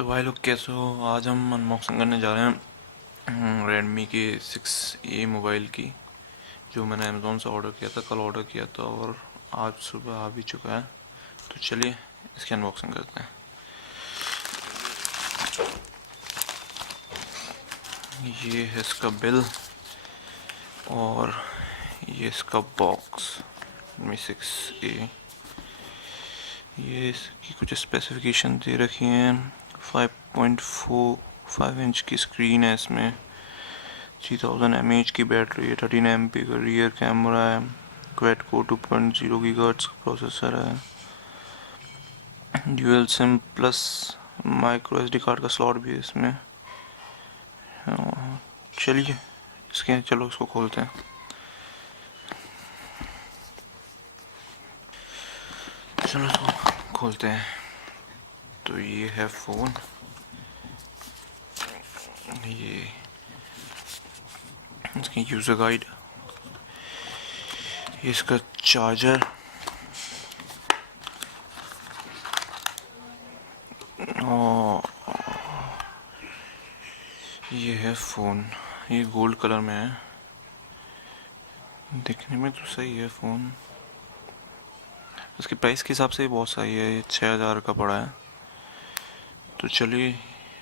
तो भाई लोग कैसे हो। आज हम अनबॉक्सिंग करने जा रहे हैं रेडमी के 6A मोबाइल की, जो मैंने अमेज़ोन से ऑर्डर किया था, कल ऑर्डर किया था और आज सुबह आ भी चुका है। तो चलिए इसकी अनबॉक्सिंग करते हैं। ये है इसका बिल और ये इसका बॉक्स रेडमी 6A। ये इसकी कुछ स्पेसिफिकेशन दे रखी हैं। 5.45 इंच की स्क्रीन है इसमें, 3000 mAh की बैटरी है, 13 MP का रियर कैमरा है, क्वाड कोर 2.0 गीगाहर्ट्ज़ का प्रोसेसर है, dual SIM plus microSD card का स्लॉट भी है इसमें। चलिए चलो इसको खोलते हैं। चलो इसको खोलते हैं। तो ये है फ़ोन, ये इसकी यूज़र गाइड, ये इसका चार्जर और ये है फ़ोन। ये गोल्ड कलर में है, दिखने में तो सही है फ़ोन। इसके प्राइस के हिसाब से बहुत सही है। ये 6000 का पड़ा है। तो चलिए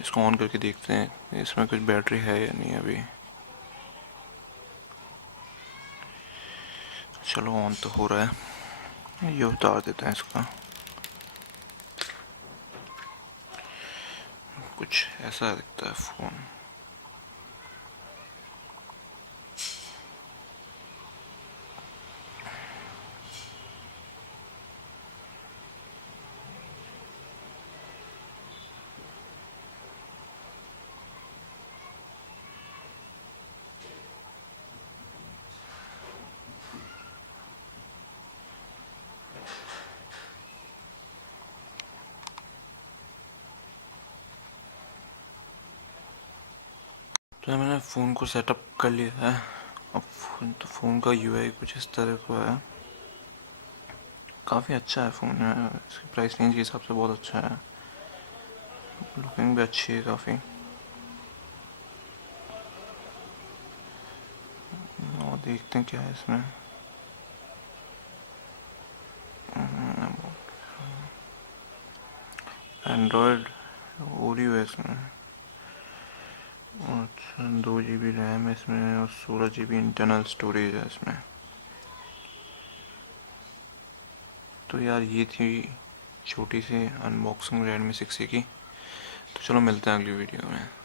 इसको ऑन करके देखते हैं इसमें कुछ बैटरी है या नहीं अभी। चलो ऑन तो हो रहा है। ये उतार देते हैं इसका। कुछ ऐसा दिखता है फ़ोन। तो मैंने फ़ोन को सेटअप कर लिया है। अब फ़ोन का यूआई कुछ इस तरह का है। काफ़ी अच्छा है फ़ोन है, इसकी प्राइस रेंज के हिसाब से बहुत अच्छा है। लुकिंग भी अच्छी है काफ़ी। और देखते हैं क्या है इसमें। एंड्रॉयड ओरियो है इसमें। अच्छा, 2 GB रैम है इसमें और 16 GB इंटरनल स्टोरेज है इसमें। तो यार ये थी छोटी सी अनबॉक्सिंग रेडमी 6A की। तो चलो मिलते हैं अगली वीडियो में।